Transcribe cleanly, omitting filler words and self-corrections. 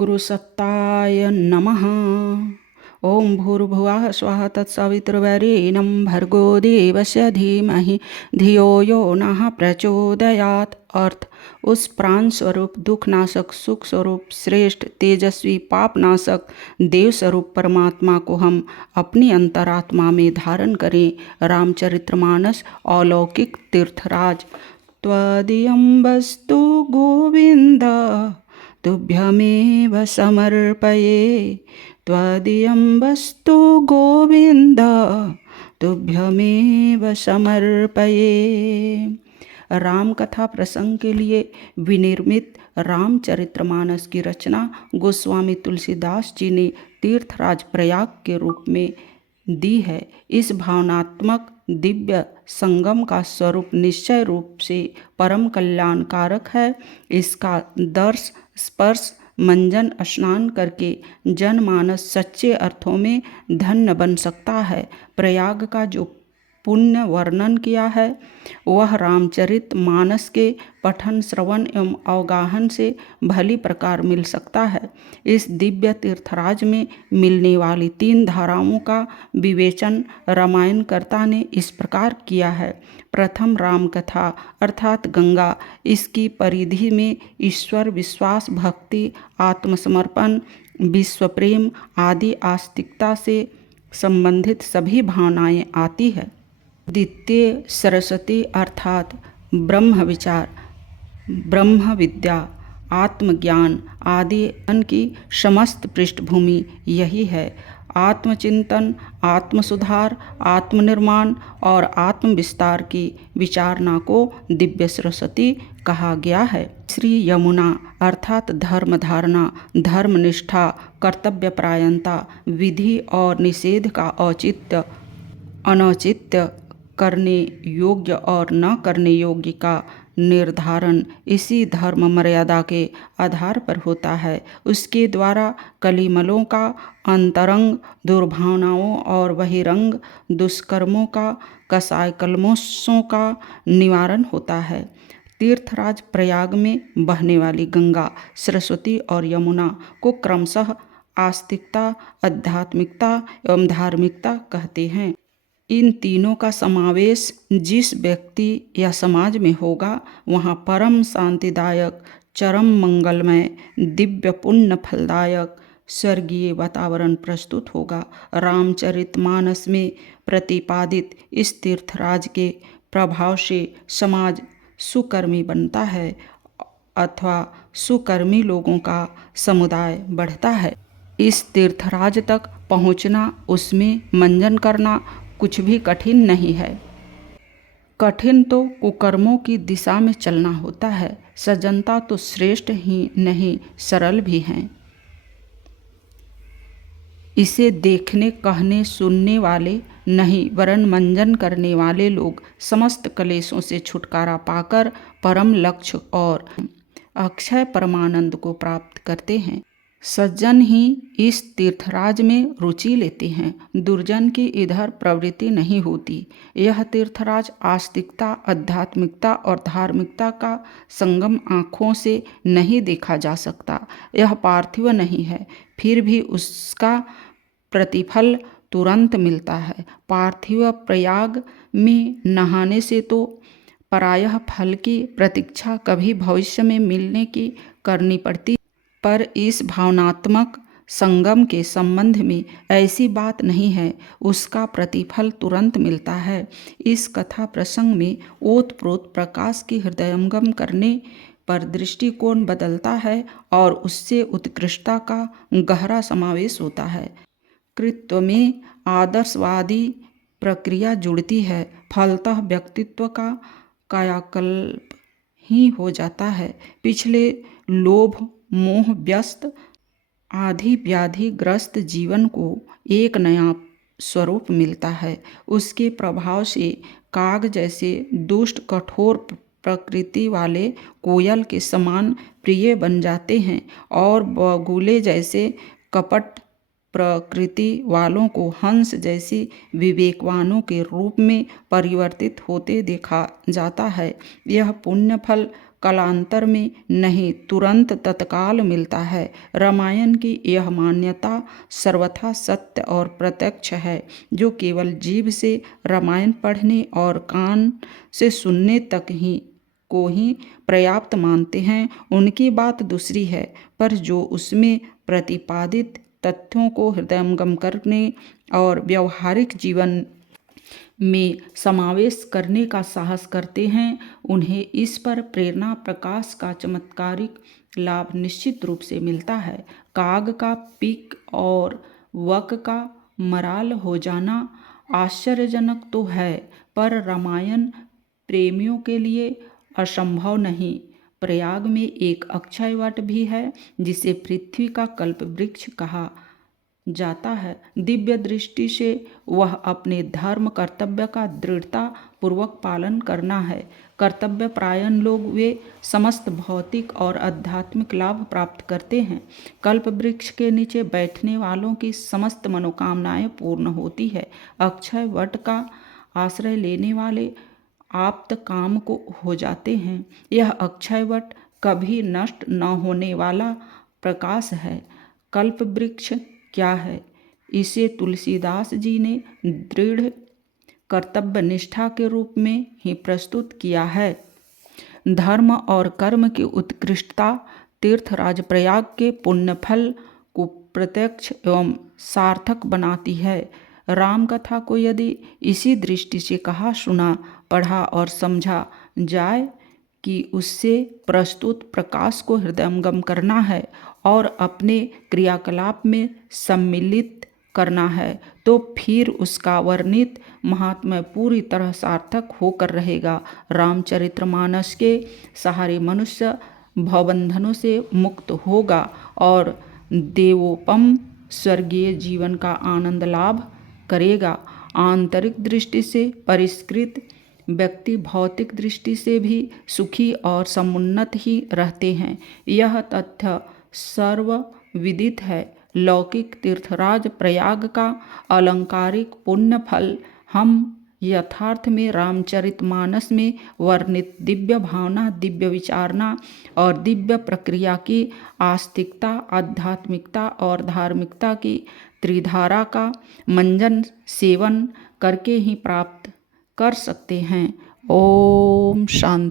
गुरुसत्ताय नमः। ओम भूर्भुवः स्वः तत्सवितुर्वरेण्यं भर्गो देवस्य धीमहि धियो यो नः प्रचोदयात्। अर्थ, उस प्राण स्वरूप दुखनाशक सुख स्वरूप श्रेष्ठ तेजस्वी पापनाशक देव स्वरूप परमात्मा को हम अपनी अंतरात्मा में धारण करें। रामचरितमानस अलौकिक तीर्थराज। त्वदीयं वस्तु गोविंद तुभ्यमेव समर्पये। त्वदीयं वस्तु गोविंद तुभ्यमेव समर्पये। राम कथा प्रसंग के लिए विनिर्मित रामचरितमानस की रचना गोस्वामी तुलसीदास जी ने तीर्थराज प्रयाग के रूप में दी है। इस भावनात्मक दिव्य संगम का स्वरूप निश्चय रूप से परम कल्याणकारक है। इसका दर्श स्पर्श मंजन स्नान करके जनमानस सच्चे अर्थों में धन्य बन सकता है। प्रयाग का जो पुण्य वर्णन किया है वह रामचरित मानस के पठन श्रवण एवं अवगाहन से भली प्रकार मिल सकता है। इस दिव्य तीर्थराज में मिलने वाली 3 धाराओं का विवेचन रामायणकर्ता ने इस प्रकार किया है। प्रथम राम कथा अर्थात गंगा। इसकी परिधि में ईश्वर विश्वास, भक्ति, आत्मसमर्पण, विश्व प्रेम आदि आस्तिकता से संबंधित सभी भावनाएं आती है। द्वितीय सरस्वती अर्थात ब्रह्म विचार, ब्रह्म विद्या, आत्मज्ञान आदि की समस्त पृष्ठभूमि यही है। आत्मचिंतन, आत्मसुधार, आत्मनिर्माण और आत्मविस्तार की विचारणा को दिव्य सरस्वती कहा गया है। श्री यमुना अर्थात धर्म धारणा, धर्मनिष्ठा, कर्तव्यपरायणता, विधि और निषेध का औचित्य अनौचित्य, करने योग्य और न करने योग्य का निर्धारण इसी धर्म मर्यादा के आधार पर होता है। उसके द्वारा कलिमलों का अंतरंग दुर्भावनाओं और बहिरंग दुष्कर्मों का, कसाय कलमोशों का निवारण होता है। तीर्थराज प्रयाग में बहने वाली गंगा, सरस्वती और यमुना को क्रमशः आस्तिकता, आध्यात्मिकता एवं धार्मिकता कहते हैं। इन तीनों का समावेश जिस व्यक्ति या समाज में होगा वहाँ परम शांतिदायक, चरम मंगलमय, दिव्य पुण्य फलदायक स्वर्गीय वातावरण प्रस्तुत होगा। रामचरितमानस में प्रतिपादित इस तीर्थराज के प्रभाव से समाज सुकर्मी बनता है अथवा सुकर्मी लोगों का समुदाय बढ़ता है। इस तीर्थराज तक पहुँचना, उसमें मंजन करना कुछ भी कठिन नहीं है। कठिन तो कुकर्मों की दिशा में चलना होता है। सज्जनता तो श्रेष्ठ ही नहीं सरल भी हैं। इसे देखने, कहने, सुनने वाले नहीं वरन मंजन करने वाले लोग समस्त क्लेशों से छुटकारा पाकर परम लक्ष्य और अक्षय परमानंद को प्राप्त करते हैं। सज्जन ही इस तीर्थराज में रुचि लेते हैं। दुर्जन की इधर प्रवृत्ति नहीं होती। यह तीर्थराज आस्तिकता, आध्यात्मिकता और धार्मिकता का संगम आँखों से नहीं देखा जा सकता। यह पार्थिव नहीं है, फिर भी उसका प्रतिफल तुरंत मिलता है। पार्थिव प्रयाग में नहाने से तो प्रायः फल की प्रतीक्षा कभी भविष्य में मिलने की करनी पड़ती, पर इस भावनात्मक संगम के संबंध में ऐसी बात नहीं है। उसका प्रतिफल तुरंत मिलता है। इस कथा प्रसंग में ओतप्रोत प्रकाश की हृदयंगम करने पर दृष्टिकोण बदलता है और उससे उत्कृष्टता का गहरा समावेश होता है। कृत्व में आदर्शवादी प्रक्रिया जुड़ती है। फलतः व्यक्तित्व का कायाकल्प ही हो जाता है। पिछले लोभ मोह व्यस्त आधि व्याधि ग्रस्त जीवन को एक नया स्वरूप मिलता है। उसके प्रभाव से काग जैसे दुष्ट कठोर प्रकृति वाले कोयल के समान प्रिय बन जाते हैं और बगुले जैसे कपट प्रकृति वालों को हंस जैसी विवेकवानों के रूप में परिवर्तित होते देखा जाता है। यह पुण्य फल कालांतर में नहीं, तुरंत तत्काल मिलता है। रामायण की यह मान्यता सर्वथा सत्य और प्रत्यक्ष है। जो केवल जीभ से रामायण पढ़ने और कान से सुनने तक ही को ही पर्याप्त मानते हैं, उनकी बात दूसरी है। पर जो उसमें प्रतिपादित तथ्यों को हृदयंगम करने और व्यवहारिक जीवन में समावेश करने का साहस करते हैं, उन्हें इस पर प्रेरणा प्रकाश का चमत्कारिक लाभ निश्चित रूप से मिलता है। काग का पिक और वक का मराल हो जाना आश्चर्यजनक तो है, पर रामायण प्रेमियों के लिए असंभव नहीं। प्रयाग में एक अक्षय वट भी है, जिसे पृथ्वी का कल्प वृक्ष कहा जाता है। दिव्य दृष्टि से वह अपने धर्म कर्तव्य का दृढ़ता पूर्वक पालन करना है। कर्तव्य परायण लोग वे समस्त भौतिक और आध्यात्मिक लाभ प्राप्त करते हैं। कल्प वृक्ष के नीचे बैठने वालों की समस्त मनोकामनाएं पूर्ण होती है। अक्षय वट का आश्रय लेने वाले आप्त काम को हो जाते हैं। यह अक्षय वट कभी नष्ट न होने वाला प्रकाश है। कल्प वृक्ष क्या है, इसे तुलसीदास जी ने दृढ़ कर्तव्य निष्ठा के रूप में ही प्रस्तुत किया है। धर्म और कर्म की उत्कृष्टता तीर्थराज प्रयाग के पुण्यफल को प्रत्यक्ष एवं सार्थक बनाती है। राम कथा को यदि इसी दृष्टि से कहा, सुना, पढ़ा और समझा जाए कि उससे प्रस्तुत प्रकाश को हृदयंगम करना है और अपने क्रियाकलाप में सम्मिलित करना है, तो फिर उसका वर्णित महात्म्य पूरी तरह सार्थक होकर रहेगा। रामचरितमानस के सहारे मनुष्य भवबंधनों से मुक्त होगा और देवोपम स्वर्गीय जीवन का आनंद लाभ करेगा। आंतरिक दृष्टि से परिष्कृत व्यक्ति भौतिक दृष्टि से भी सुखी और समुन्नत ही रहते हैं। यह तथ्य सर्वविदित है। लौकिक तीर्थराज प्रयाग का अलंकारिक पुण्य फल हम यथार्थ में रामचरितमानस में वर्णित दिव्य भावना, दिव्य विचारना और दिव्य प्रक्रिया की आस्तिकता, आध्यात्मिकता और धार्मिकता की त्रिधारा का मंजन सेवन करके ही प्राप्त कर सकते हैं। ओम शांति।